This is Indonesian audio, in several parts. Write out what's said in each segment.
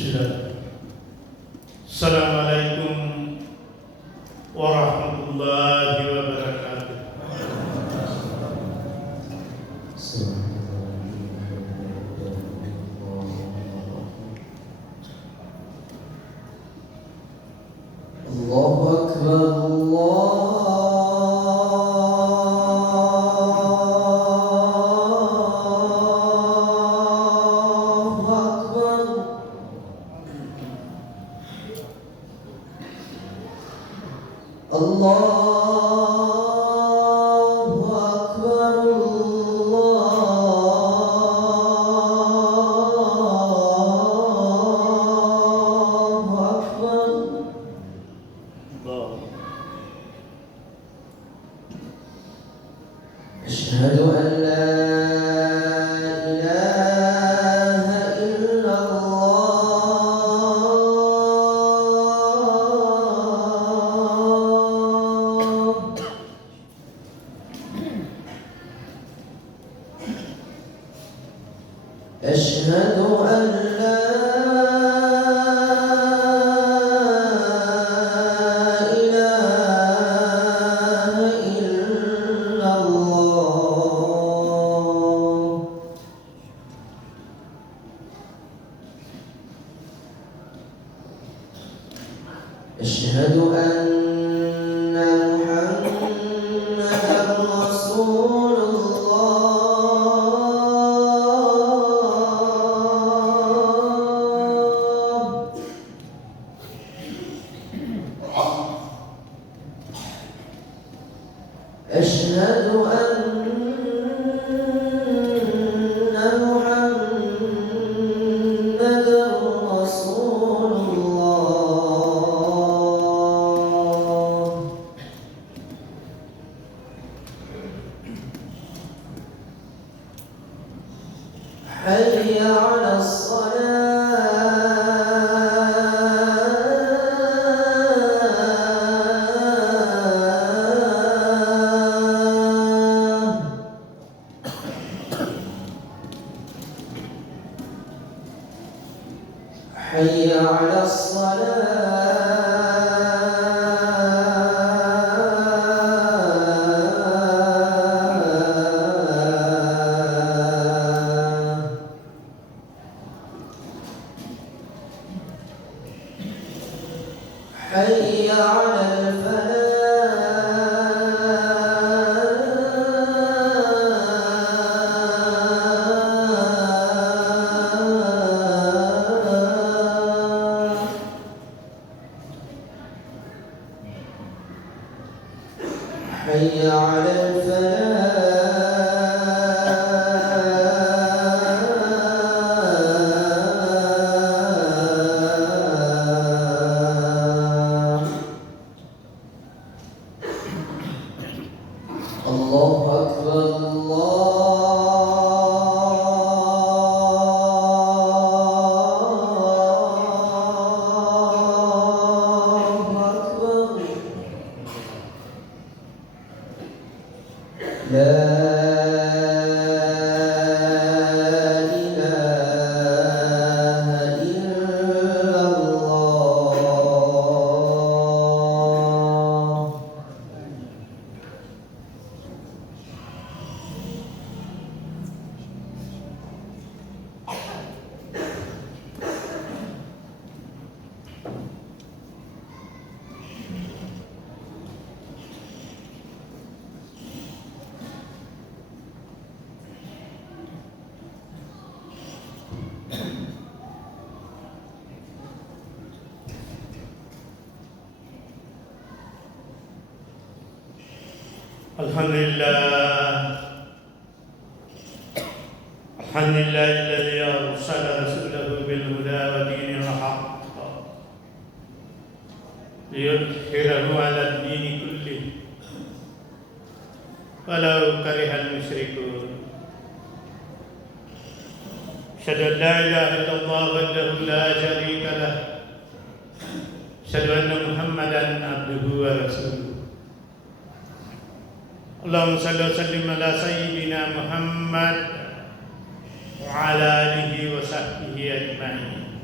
Bismillah. Assalamualaikum warahmatullahi wabarakatuh. Allahu Akbar, Allahu Akbar, Allahu Akbar. أشهد أن لا إله إلا الله. أشهد أن لا إله إلا الله. أشهد أن محمدًا رسول الله. أشهد أن محمدًا رسول الله. حي على الصلاة. حي على الصلاة. حي على الفلاح. حي على الفلاح. الله أكبر، الله أكبر. لا إله إلا الله. Alhamdulillah alladzi arsala rasulahu bil huda wa dinil haqq liyudhhirahu 'ala ad-dini kullih walau karihal musyrikun. Asyhadu an la ilaha illallah wahdahu la syarika lah. Asyhadu anna Muhammadan abduhu wa rasuluh. Allahumma salli wa sallim ala sayyidina Muhammad wa ala alihi wa sahbihi ajma'in.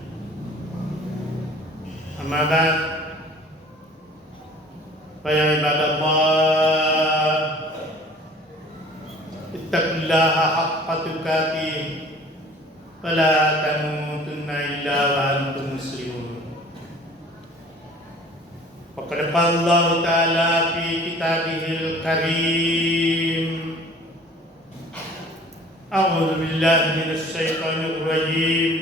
أما بعد فيا عباد الله اتقوا الله حق تقاته ولا تموتن إلا وأنتم مسلمون. وقد قال الله تعالى في كتابه الكريم: أعوذ بالله من الشيطان الرجيم.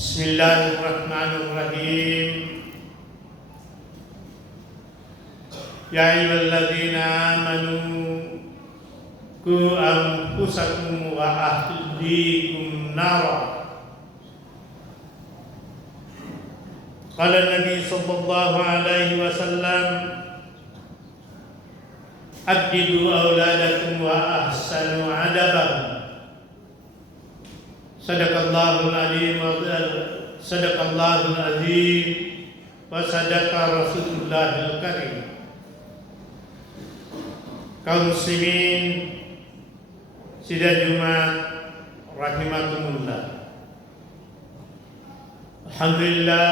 بسم الله الرحمن الرحيم. يا أيها الذين آمنوا قوا أنفسكم وأهليكم نارا. قال النبي صلى الله عليه وسلم: أدبوا أولادكم وأحسنوا أدبهم. صدق الله العظيم صدق الله العظيم وصدق رسول الله الكريم. Kaum muslimin sidang Jumat rahimakumullah. Alhamdulillah,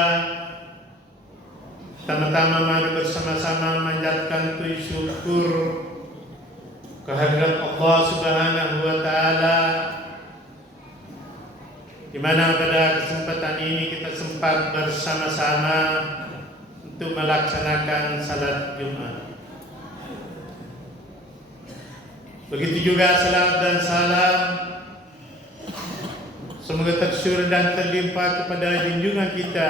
pertama-tama mari bersama-sama memanjatkan puji syukur kehadirat Allah Subhanahu wa taala, di mana pada kesempatan ini kita sempat bersama-sama untuk melaksanakan salat Jumat. Begitu juga salam dan salam semoga tersyur dan terlimpah kepada junjungan kita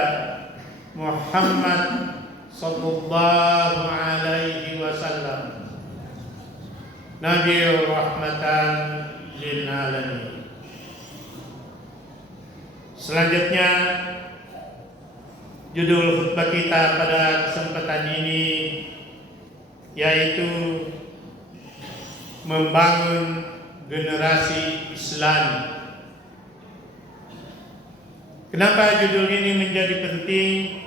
Muhammad sallallahu alaihi wasallam, Nabi rahmatan lil alamin. Selanjutnya, judul khutbah kita pada kesempatan ini yaitu membangun generasi Islam. Kenapa judul ini menjadi penting?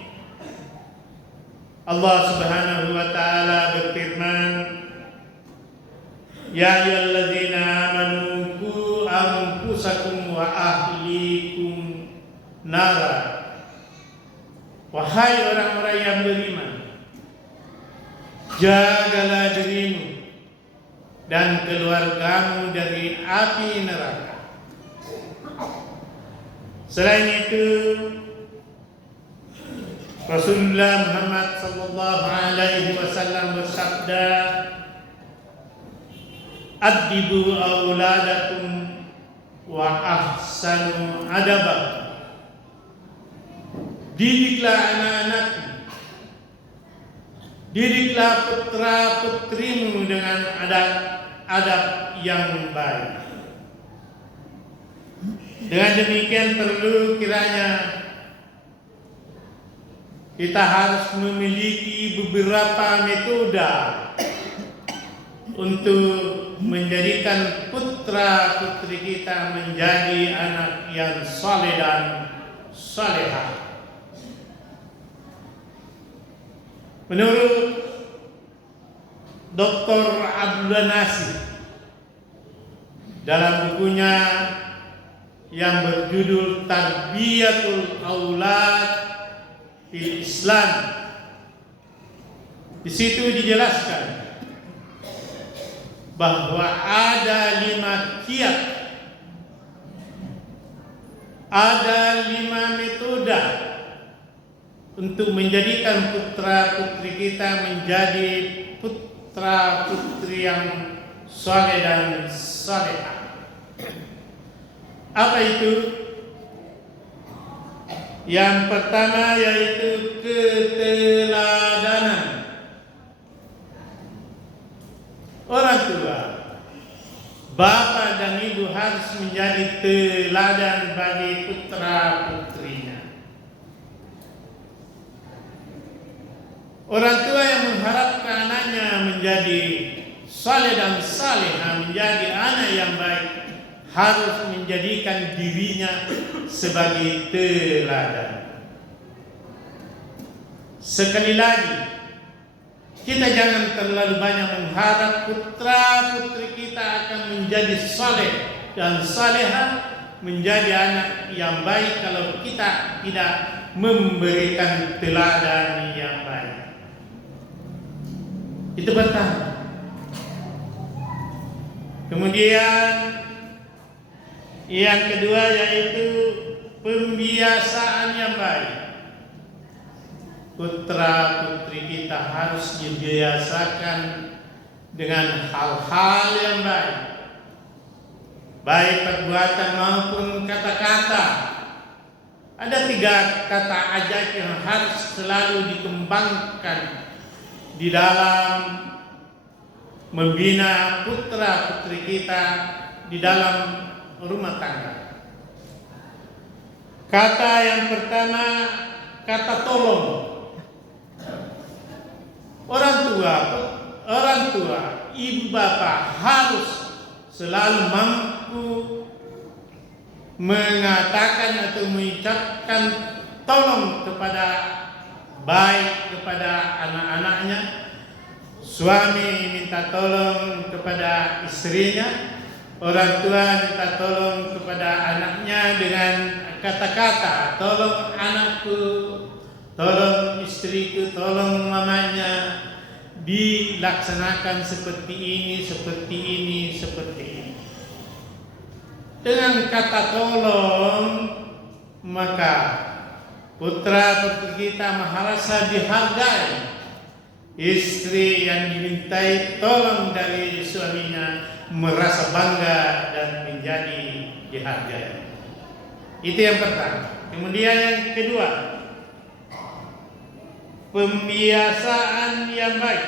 Allah Subhanahu wa taala berfirman: Ya ayyuhalladzina amanu qu anfusakum wa ahlikum nara. Wahai orang-orang yang beriman, jagalah dirimu dan keluargamu dari api neraka. Selain itu, Rasulullah Muhammad sallallahu alaihi wasallam bersabda: Adibu auladakum wa ahsanu adabah. Didiklah anak-anakmu, didiklah putra-putrimu dengan adab yang baik. Dengan demikian perlu kiranya kita harus memiliki beberapa metode untuk menjadikan putra-putri kita menjadi anak yang saleh dan salehah. Menurut Dr. Abdullah Nasir dalam bukunya yang berjudul Tarbiyatul Aulad fil Islam, di situ dijelaskan bahwa ada 5 kiat, ada 5 metode untuk menjadikan putra-putri kita menjadi putra-putri yang saleh dan salehah. Apa itu? Yang pertama yaitu keteladanan. Orang tua, bapak dan ibu harus menjadi teladan bagi putra-putrinya. Orang tua yang mengharapkan anaknya menjadi saleh dan salehah, menjadi anak yang baik, harus menjadikan dirinya sebagai teladan. Sekali lagi, kita jangan terlalu banyak mengharap putra-putri kita akan menjadi saleh dan salehah, menjadi anak yang baik kalau kita tidak memberikan teladan yang baik. Itu pertama. Kemudian yang kedua yaitu pembiasaan yang baik. Putra putri kita harus dibiasakan dengan hal-hal yang baik, baik perbuatan maupun kata-kata. Ada 3 kata ajaib yang harus selalu dikembangkan di dalam membina putra putri kita di dalam rumah tangga. Kata yang pertama, kata tolong. Orang tua, ibu bapak harus selalu mampu mengatakan atau mengucapkan tolong kepada baik kepada anak-anaknya. Suami minta tolong kepada istrinya, orang tua minta tolong kepada anaknya dengan kata-kata, tolong anakku, tolong istriku, tolong mamanya, dilaksanakan seperti ini, seperti ini, seperti ini. Dengan kata tolong, maka putra putri kita merasa dihargai. Istri yang dimintai tolong dari suaminya merasa bangga dan menjadi dihargai. Itu yang pertama. Kemudian yang kedua, pembiasaan yang baik.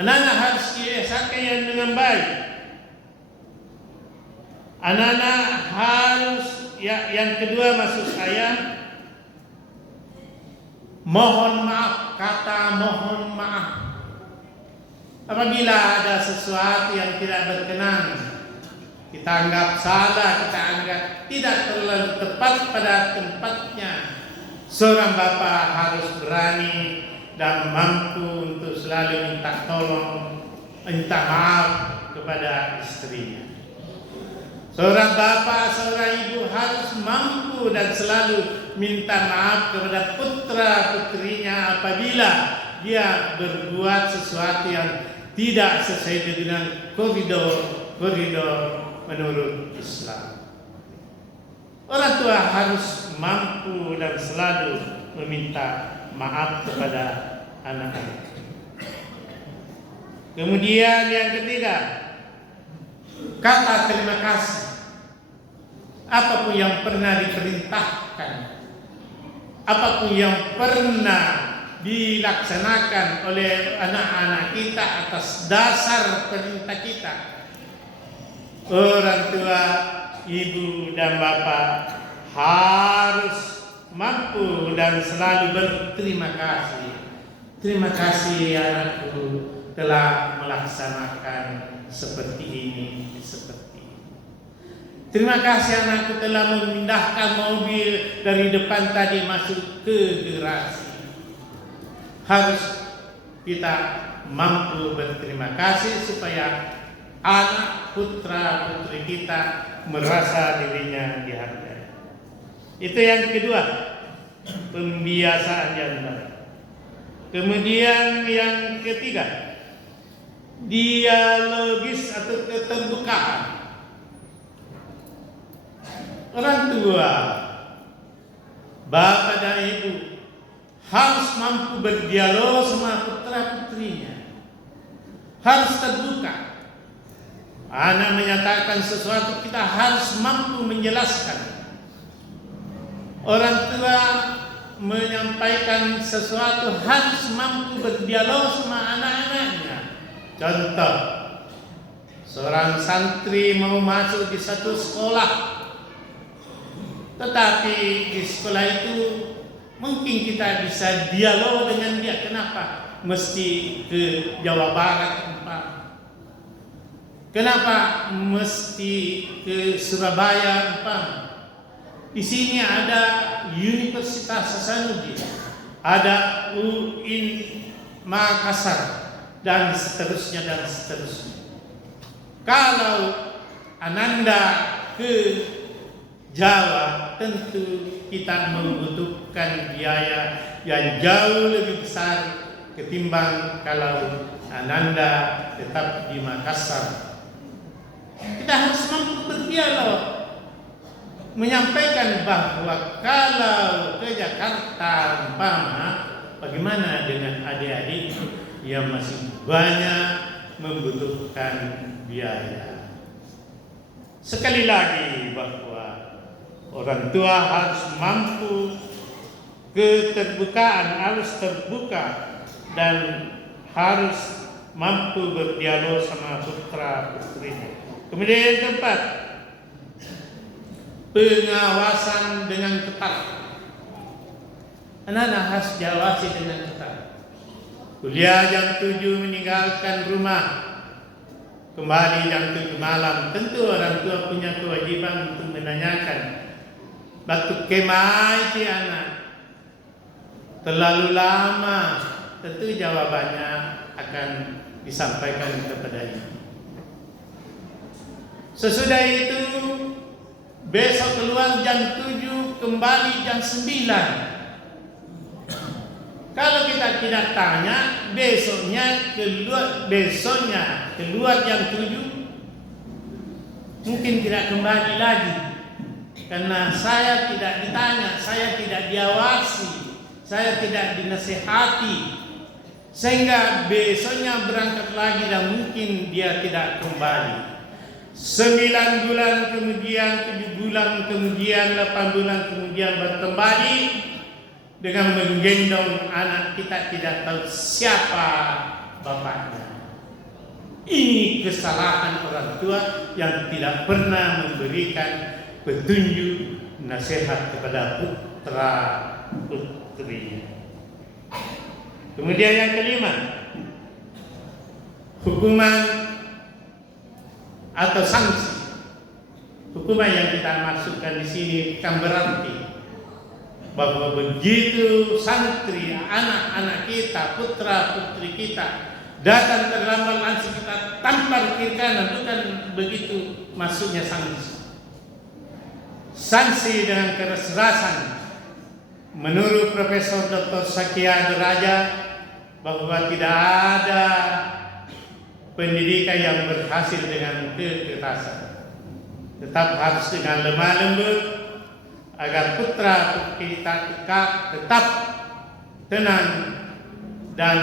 Anak-anak harus dibiasakan yang dengan baik. Anak-anak harus yang kedua maksud saya, mohon maaf, kata mohon maaf. Apabila ada sesuatu yang tidak berkenan, kita anggap salah, kita anggap tidak terlalu tepat pada tempatnya, seorang bapak harus berani dan mampu untuk selalu minta tolong, minta maaf kepada istrinya. Seorang bapak, seorang ibu harus mampu dan selalu minta maaf kepada putra putrinya apabila dia berbuat sesuatu yang tidak sesuai dengan koridor menurut Islam. Orang tua harus mampu dan selalu meminta maaf kepada anak-anak. Kemudian yang ketiga, kata terima kasih. Apapun yang pernah diperintahkan, apapun yang pernah dilaksanakan oleh anak-anak kita atas dasar perintah kita, orang tua, ibu dan bapak harus mampu dan selalu berterima kasih. Terima kasih anakku telah melaksanakan seperti ini, seperti ini. Terima kasih anakku telah memindahkan mobil dari depan tadi masuk ke garasi. Harus kita mampu berterima kasih supaya anak putra putri kita merasa dirinya dihargai. Itu yang kedua, pembiasaan yang baik. Kemudian yang ketiga, dialogis atau keterbukaan. Orang tua, bapak dan ibu harus mampu berdialog sama putra putrinya, harus terbuka. Anak menyatakan sesuatu, kita harus mampu menjelaskan. Orang tua menyampaikan sesuatu, harus mampu berdialog sama anak-anaknya. Contoh, seorang santri mau masuk di satu sekolah, tetapi di sekolah itu mungkin kita bisa dialog dengan dia. Kenapa mesti ke Jawa Barat? Kenapa mesti ke Surabaya? Di sini ada Universitas Hasanuddin, ada UIN Makassar, dan seterusnya dan seterusnya. Kalau Ananda ke Jawa, tentu kita membutuhkan biaya yang jauh lebih besar ketimbang kalau Ananda tetap di Makassar. Kita harus mampu berdialog, menyampaikan bahwa kalau ke Jakarta umpama, bagaimana dengan adik-adik yang masih banyak membutuhkan biaya. Sekali lagi bahwa orang tua harus mampu keterbukaan, harus terbuka dan harus mampu berdialog sama putra putrinya. Kemudian yang keempat, pengawasan dengan ketat. Anak-anak harus diawasi dengan ketat. Kuliah jam 7 meninggalkan rumah, kembali jam 7 malam. Tentu orang tua punya kewajiban untuk menanyakan, batu kemai si anak terlalu lama. Tentu jawabannya akan disampaikan kepadanya. Sesudah itu besok keluar jam 7, kembali jam 9. Kalau kita tidak tanya, besoknya keluar jam 7, mungkin tidak kembali lagi. Karena saya tidak ditanya, saya tidak diawasi, saya tidak dinasihati. Sehingga besoknya berangkat lagi dan mungkin dia tidak kembali. 9 bulan kemudian, 7 bulan kemudian, 8 bulan kemudian berkembali dengan menggendong anak, kita tidak tahu siapa bapaknya. Ini kesalahan orang tua yang tidak pernah memberikan petunjuk nasihat kepada putra putrinya. Kemudian yang kelima, hukuman atau sanksi. Hukuman yang kita masukkan di sini kan berarti bahwa begitu santri, anak-anak kita, putra putri kita datang terlambat, langsung kita tampar kiri kanan, bukan begitu maksudnya sanksi. Sanksi dengan keras-kerasan. Menurut Profesor Dr. Sakia Deraja, bahwa tidak ada pendidikan yang berhasil dengan kekerasan. Tetap harus dengan lemah lembut agar putra putri kita tetap tenang dan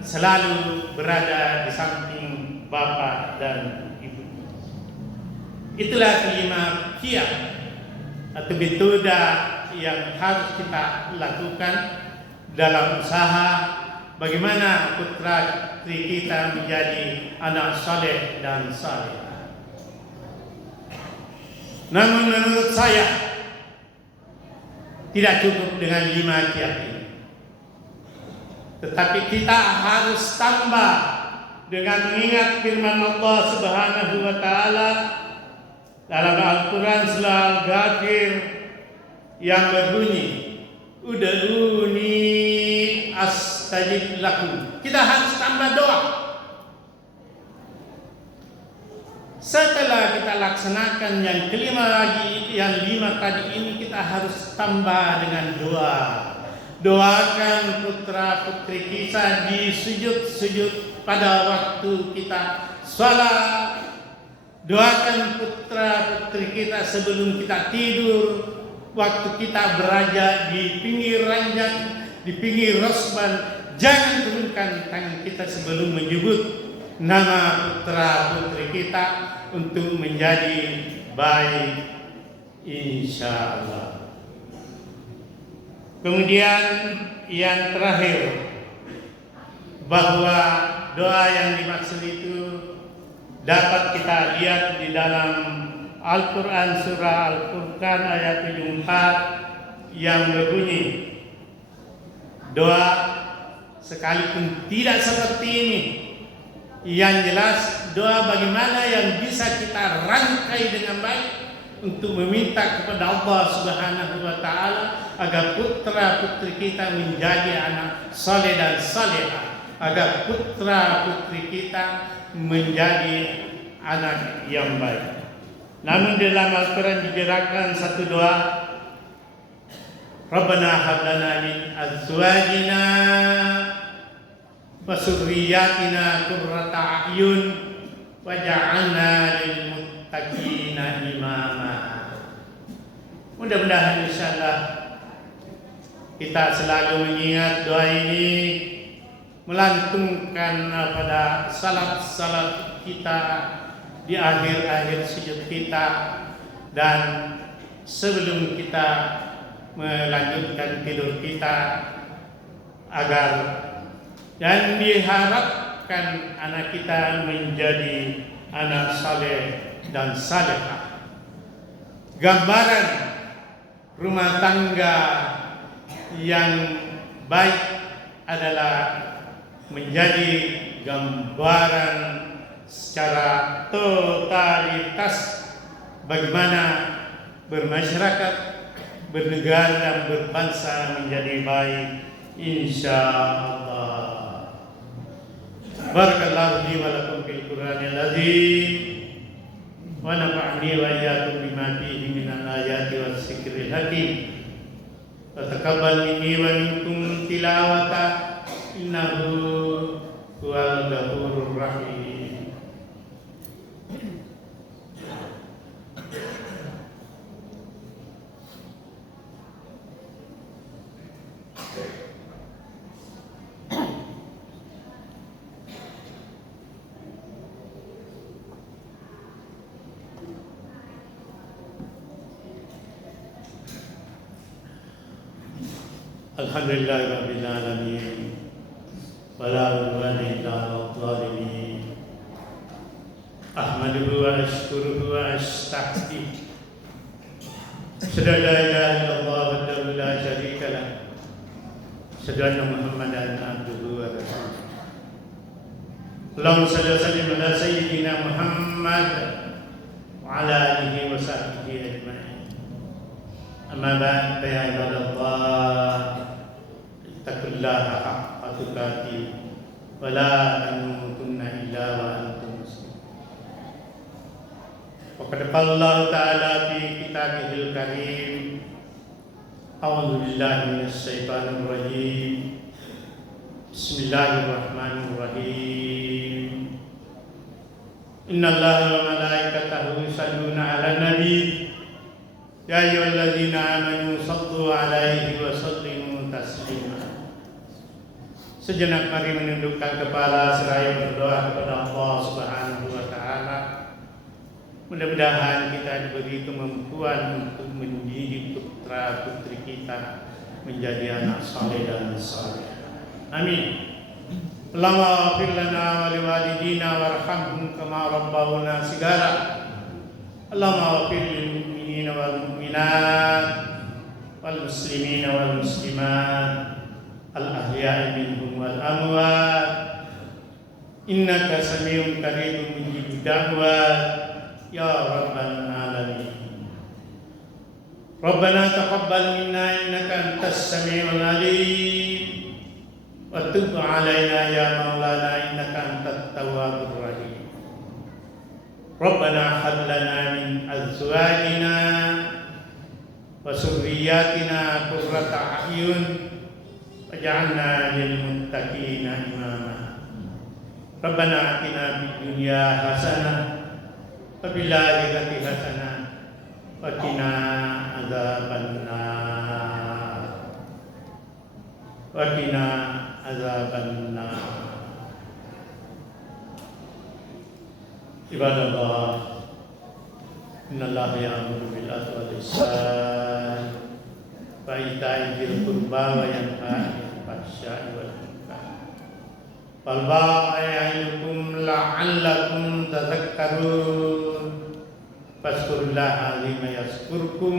selalu berada di samping bapak dan ibu. Itulah kelima kiat atau metode yang harus kita lakukan dalam usaha bagaimana putra putri kita menjadi anak saleh dan salehah. Namun menurut saya tidak cukup dengan 5 kiat ini. Tetapi kita harus tambah dengan mengingat firman Allah Subhanahu wa taala dalam Al-Qur'an surah Al-Ghafir yang berbunyi, ud'uni astajib lakum. Kita harus tambah doa. Setelah kita laksanakan yang kelima lagi, yang 5 tadi ini, kita harus tambah dengan doa. Doakan putra putri kita di sujud-sujud pada waktu kita sholat. Doakan putra putri kita sebelum kita tidur, waktu kita berada di pinggir ranjang, di pinggir rosban. Jangan turunkan tangan kita sebelum menyebut nama putra putri kita untuk menjadi baik, insya Allah. Kemudian yang terakhir, bahwa doa yang dimaksud itu dapat kita lihat di dalam Al-Quran surah Al-Furqan ayat 74 yang berbunyi, doa sekalipun tidak seperti ini, yang jelas doa bagaimana yang bisa kita rangkai dengan baik untuk meminta kepada Allah Subhanahu wa taala agar putra putri kita menjadi anak saleh dan salehah, agar putra putri kita menjadi anak yang baik. Namun dalam Al-Quran dijelaskan satu doa Rabbana hab lana min azwajina wa dzurriyyatina qurrata a'yun waj'alna lil muttaqina imama. Mudah-mudahan insyaallah kita selalu mengingat doa ini, melantungkan pada salat-salat kita di akhir-akhir sujud kita, dan sebelum kita melanjutkan tidur kita, agar dan diharapkan anak kita menjadi anak saleh dan salehah. Gambaran rumah tangga yang baik adalah menjadi gambaran secara totalitas bagaimana bermasyarakat, bernegara dan berbangsa menjadi baik insyaallah. Barakallahu li wa lakum fil Qur'anil azim wa nafa'ani wa iyyakum bima fihi minal ayati was zikril hakim. Wa taqabbal minni wa minkum tilawata innahu huwal ghafurur rahim. Alhamdulillahirabbil alamin. Wala udwana illa 'alal zalimin. Ahmaduhu wa ashkuruhu wa astaghfiruh. Asyhadu an la ilaha illallah wahdahu la syarika lah. Asyhadu anna Muhammadan abduhu wa rasuluh. Allahumma shalli wa sallim ala sayyidina Muhammad wa ala alihi wa sahbihi ajma'in. Amma ba'd, ya ibadallah, ittaqullaha haqqa tuqatih wa la tamutunna illa wa antum muslimun. Wa qad qala Allah ta'ala fi kitabihil karim, a'udzu billahi minasy syaithanir rajim. Bismillahirrahmanirrahim. Innallaha wa malaikatahu yusholluna 'alan nabi. Ya ayyuhalladzina amanu shallu 'alaihi wa sallimu taslima. Sejenak mari menundukkan kepala seraya berdoa kepada Allah Subhanahu wa taala. Mudah-mudahan kita diberi kemampuan untuk mendidik putra-putri kita menjadi anak saleh dan saleh. Amin. Allahumma ighfir lana wa liwalidina warhamhum kama rabbawna shigara. Allahumma ighfir lil mu'minina wal mu'minat wal muslimina wal muslimat al ahya'i minhum wal amwat. Innaka sami'un qaribun mujibud da'wat ya rabbal alamin. Rabbana taqabbal minna innaka antas sami'ul alim wa tub 'alaina ya maulana innaka antat tawwabur rahim. Rabbana hab lana min azwajina wa dzurriyyatina qurrata a'yun waj'alna lil muttaqina imama. Rabbana atina fid dunya hasanah wa fil akhirati hasanah wa qina adzabannar. Wa qina adzabannar. Ibadallah, innallaha ya'muru bil 'adli wal ihsan wa ita'i dzil qurba wa yanha 'anil fahsya'i wal munkar wal baghi ya'idukum la'allakum tadhakkarun. Fazkurullaha 'azima yazkurkum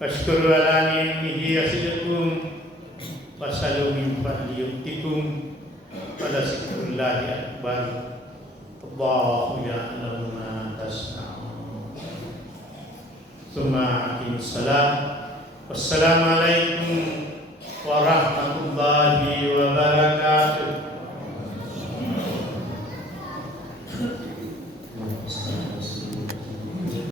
washkuru 'ala ni'amihi yazidukum wasalu min fadli yu'tikum wa la zikrullahi akbar. Allahu ya'lamu ma tasna'un. Tsumma aqimus salat. Wassalamualaikum warahmatullahi wabarakatuh.